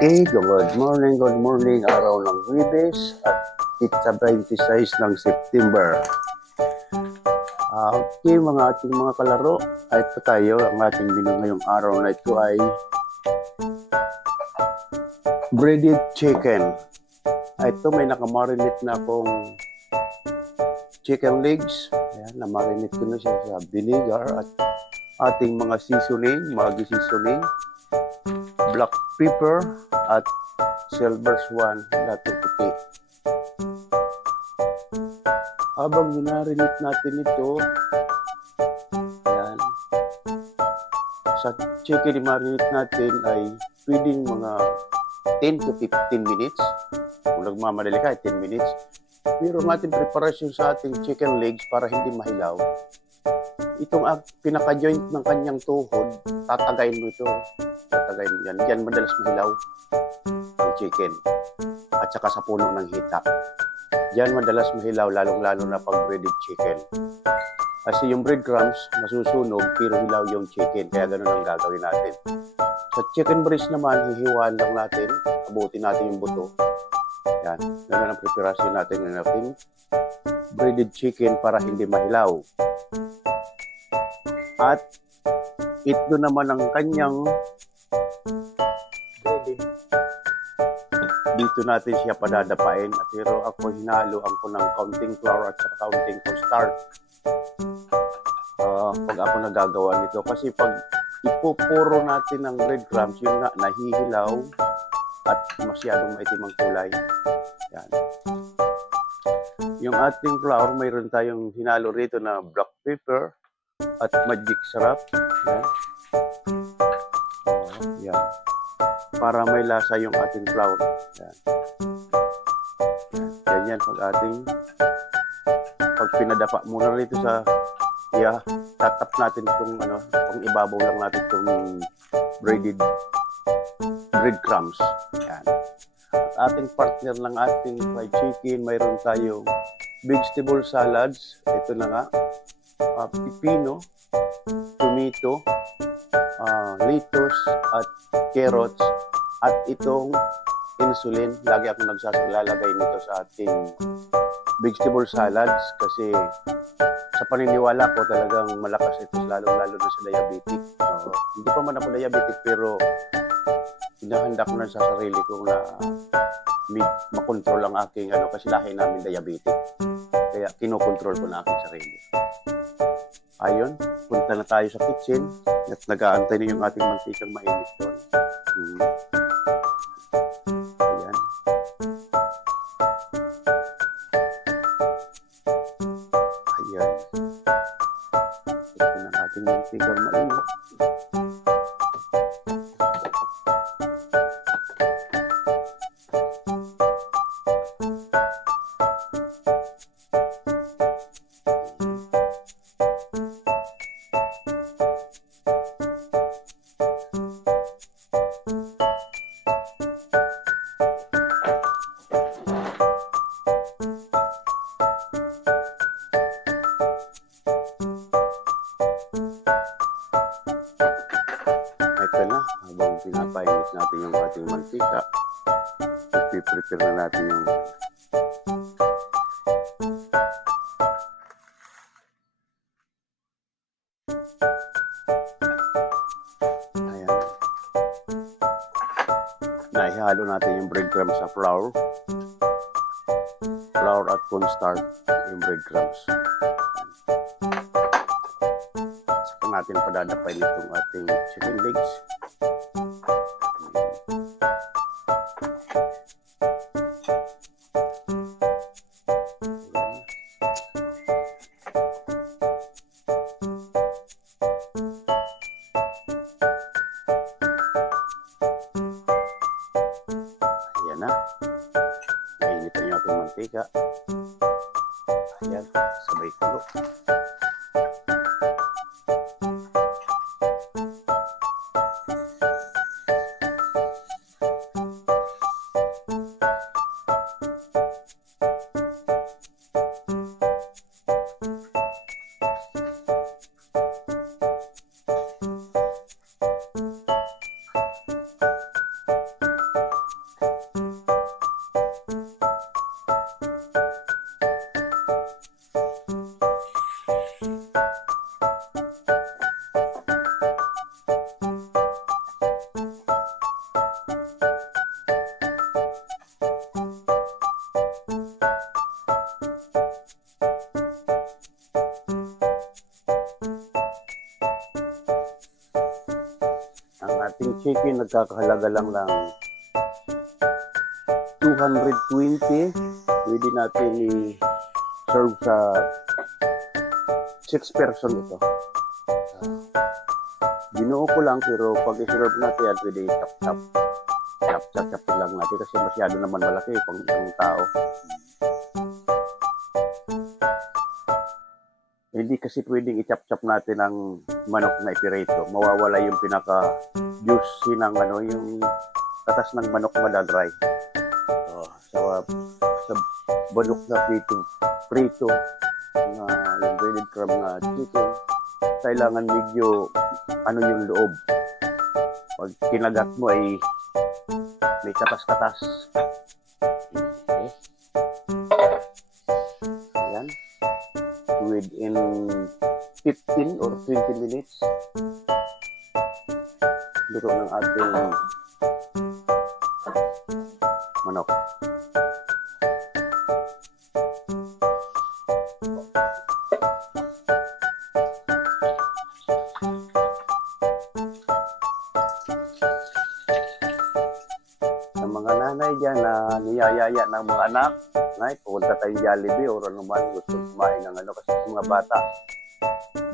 Okay, good morning, araw ng Huwebes at pizza 26 ng September. Okay, mga ating mga kalaro, ito tayo, ang ating menu ngayong araw na ito ay breaded chicken. Ito may nakamarinate na akong chicken legs. Ayan, namarinate ko na siya sa vinegar at ating mga seasoning, Maggi seasoning, black pepper at silver swan na puti. Habang minarinate natin ito, ayan, sa chicken marinate natin ay pwedeng mga 10 to 15 minutes. Kung nagmamadali ka, 10 minutes. Pero ang ating preparation sa ating chicken legs para hindi mahilaw, itong pinaka-joint ng kanyang tuhod, tatagayin mo ito. Tatagayin mo yan. Yan madalas mahilaw ang chicken. At saka sa puno ng hita. Yan madalas mahilaw, lalong-lalo na pag breaded chicken. Kasi yung breadcrumbs, nasusunog, pero hilaw yung chicken. Kaya ganun ang gagawin natin. Sa chicken breast naman, hihiwaan lang natin. Abutin natin yung buto. Yan. Ganun ang preparasyon natin ng ating breaded chicken para hindi mahilaw. At ito naman ang kanyang breaded. Dito natin siya padadapain. Pero ako hinaluan ko ng counting flour at saka counting cornstarch. Pag ako nagagawa nito. Kasi pag ipupuro natin ng breadcrumbs, yun nga, nahihilaw at masyadong maitim ang kulay. Yan. Yung ating flour, mayroon tayong hinalo rito na black pepper at magic syrup. Yan. Yan. Para may lasa yung ating flour. Yan. Yan pag pinadapa muna rito sa tatap natin itong itong ibabaw lang natin itong breadcrumbs. Yan. At ating partner ng ating fried chicken, mayroon tayong vegetable salads. Ito na nga, pipino, tomato, lettuce at carrots at itong insulin. Lagi ako nagsasalalagay nito sa ating vegetable salads kasi sa paniniwala ko talagang malakas ito lalo na sa diabetic. Hindi pa man ako diabetic pero hinahanda ko na sa sarili ko na makontrol ang aking kasi lahi namin diabetic. Kaya kinokontrol ko na aking sarili. Ayun, punta na tayo sa kitchen at nag-aantay na yung ating mantikang mainit doon. Ayan. Ayan. Ito na ang ating mantikang mainit. Ito na, habang pinapainit natin yung ating mantika, ipiprepare na natin yung ayan. Naihalo natin yung breadcrumbs sa flour at cornstarch, yung breadcrumbs. Saka natin padadapain itong ating chicken legs. Ayan na. Mainit na yung ating mantika. Ayan, sabay tulo. ating chicken nagkakahalaga lang ng 220. Pwede natin i-serve sa 6 person ito. Binuo ko lang, pero pag i-serve natin yan, pwede i-chop-chop. Chop-chop lang natin kasi masyado naman malaki pang isang tao. Hindi kasi pwedeng i-chop-chop natin ang manok na ipirito. Mawawala yung pinaka-juicy ng yung katas ng manok madadry. Sa manok na prito na yung breaded crumb na chicken, kailangan medyo yung loob. Pag kinagat mo ay may katas-katas. Okay. Ayan. Within 15 or 20 minutes, luto ng ating manok. Sa mga nanay dyan na niyayaya ng mga anak, pupunta tayong Jollibee o naman gusto kumain ng kasi sa mga bata,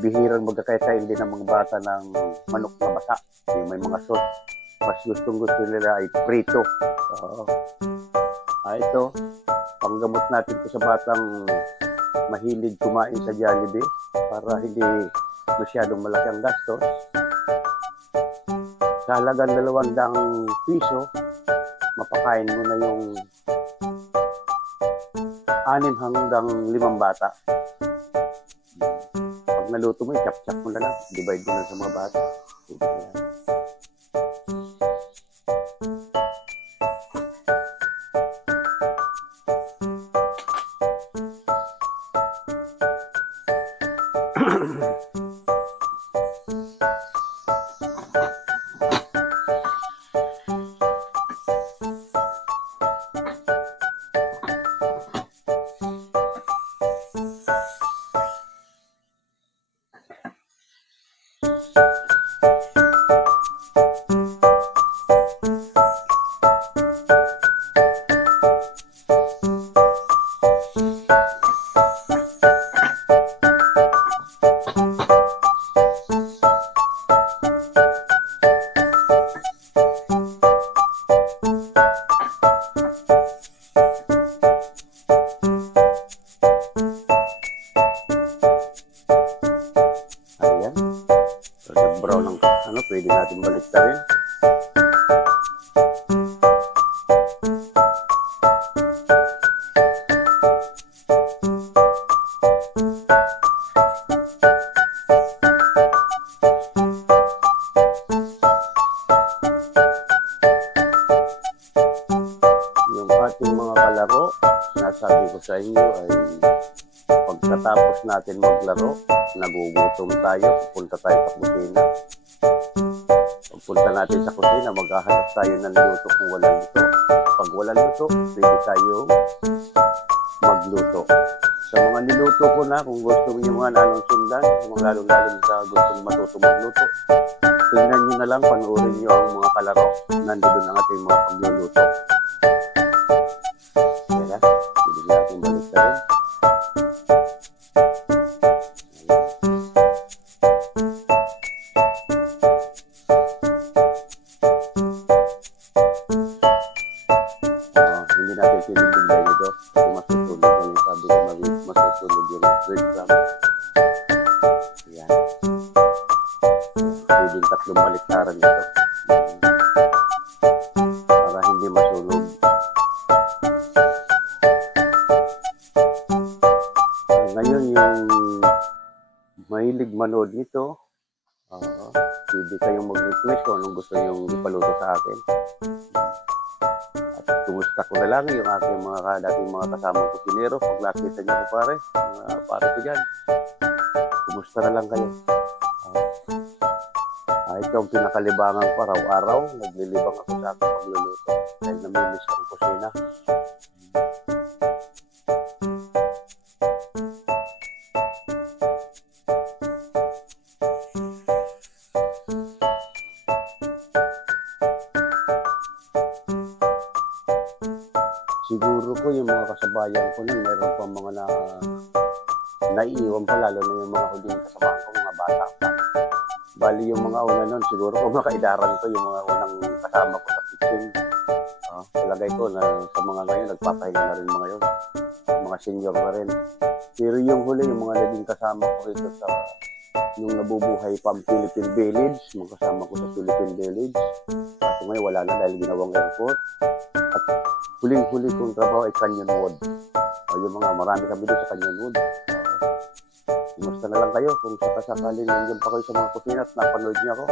bihirang magkakain din ng mga bata ng manok na basa. May mga sauce. Mas gusto nila ay prito. Ito, panggamot natin ito sa batang mahilig kumain sa Jollibee para hindi masyadong malaki ang gastos. Sa halagang 200 piso, mapakain mo na yung 6 hanggang 5 bata. Pag naluto mo, chop-chop mo na lang. Divide mo na sa mga bata. Brown ng pwede natin baliktarin. Yung ating mga kalaro, sinasabi ko sa inyo ay pagkatapos natin maglaro, nagugutom tayo, pupunta tayo sa kusina. Pagpunta natin sa kusina, maghahanap tayo ng luto kung walang luto. Pag walang luto, pwede tayo magluto. Sa mga niluto ko na, kung gusto niyo mga lalong sundan, kung lalong-lalong sa gustong matuto magluto, tingnan nyo na lang, panoorin nyo ang mga kalaro. Nandito ang ating mga pagluluto. Kaya, pwede natin balik na rin. Hindi natin pinibigay nito kasi masusunog yan yung sabi ko, masusunog yung breadcrumb. Ayan. Pwedeng 3 baliktaran ito para hindi masunog. Ngayon yung mahilig manood nito, pwede kayong mag-request kung anong gusto yung ipaluto sa akin. Kumusta ko na lang yung aking dating mga kasamang kusinero. Pag nakita niyo ko mga pare ko dyan, kumusta na lang kayo. Ito ang pinakalibangan ko araw-araw. Naglilibang ako sa aking pagluluto dahil namimiss ang kusina. siguro po yung mga kasabayan ko nun, meron pa mga naiiwan pa, lalo na yung mga huling kasamahan ko, mga bata pa. Bali yung mga una nun, siguro kung makaidaran ko yung mga unang kasama ko sa kitchen. Palagay ko na sa mga ngayon, nagpapahinga na rin mga yun. Mga senior na rin. Pero yung huli, yung mga naging kasama ko rito sa yung nabubuhay pa ang Philippine Village, mga kasama ko sa Philippine Village. At ngayon wala na dahil ginawang airport. At huling-huli kong trabaho ay Canyonwood. Yung mga marami kami doon sa Canyonwood. Kumusta na lang kayo kung sakasakaling nandiyan pa kayo sa mga kusina at napanood niyo ako.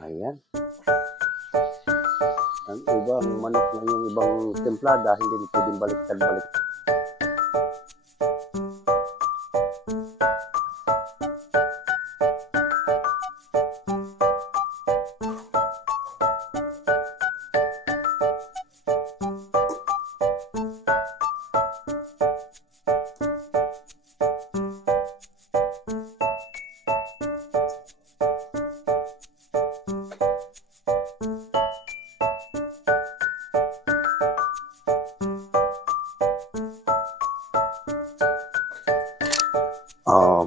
Ayan. Ang ibang manok na yung ibang templada, hindi pwedeng baliktad-balik.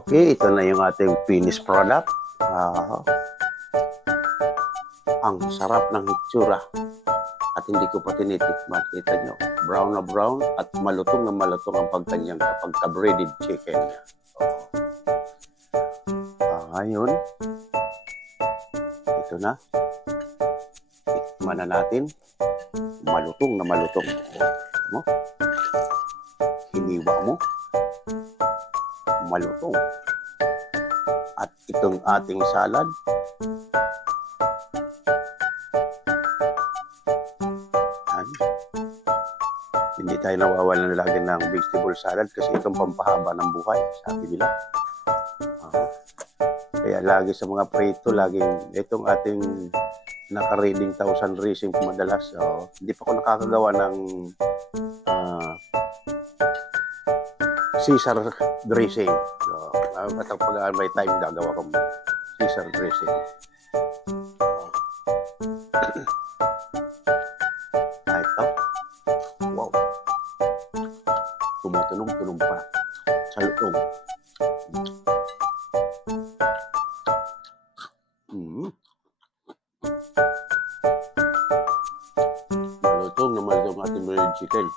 Okay, ito na yung ating finished product. Ang sarap ng hitsura. At hindi ko pa tinitikman. Kita nyo, brown na brown at malutong na malutong ang pagkanyang pagka-breaded chicken. Ngayon, ito na. Tikman na natin. Malutong na malutong. Mo? Hiniwa mo. Malutong. At itong ating salad. Hindi tayo nawawalan lagi ng vegetable salad kasi itong pampahaba ng buhay, sabi nila. Kaya lagi sa mga prito, laging itong ating naka-reading 1,000 racing madalas. Hindi pa ako nakakagawa ng Caesar dressing. At pag may time, gagawa kong Caesar dressing. Ito. Wow. Tumutunog-tunog pa. Sa loob. Malutong na malutong ating breaded chicken.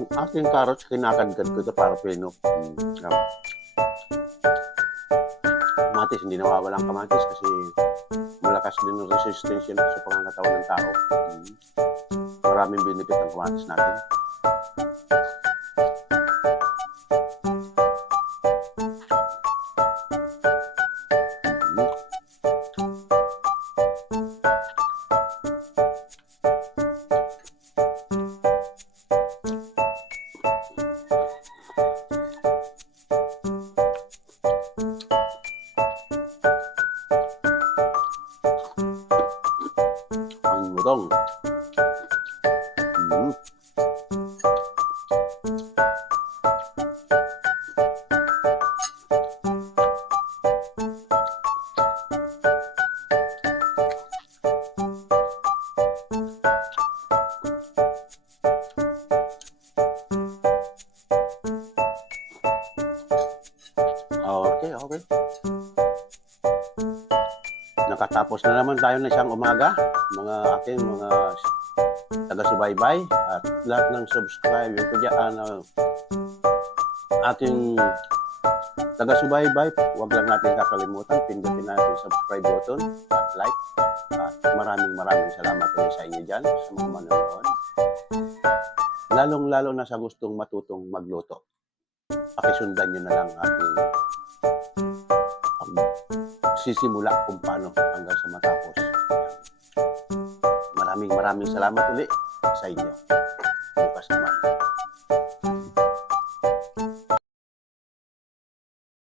Ang aking carrots, kinakadkad ko ito para pino. Kamatis, hindi nawawalang kamatis kasi malakas din yung resistance yan sa pangangatawan ng tao. Maraming benefit ang kamatis natin. Ang udong. Okay. Nakatapos na naman tayo na isang umaga, mga aking mga taga-subaybay at lahat ng subscribe ko dyan, ating taga-subaybay, huwag lang natin kakalimutan, pindutin natin subscribe button at like. At maraming salamat ulit sa inyo dyan, sa mga manonood. Lalong-lalo na sa gustong matutong magluto. Pakisundan nyo na lang ating sisimula kung paano hanggang sa matapos. Maraming salamat ulit sa inyo. Bukas naman.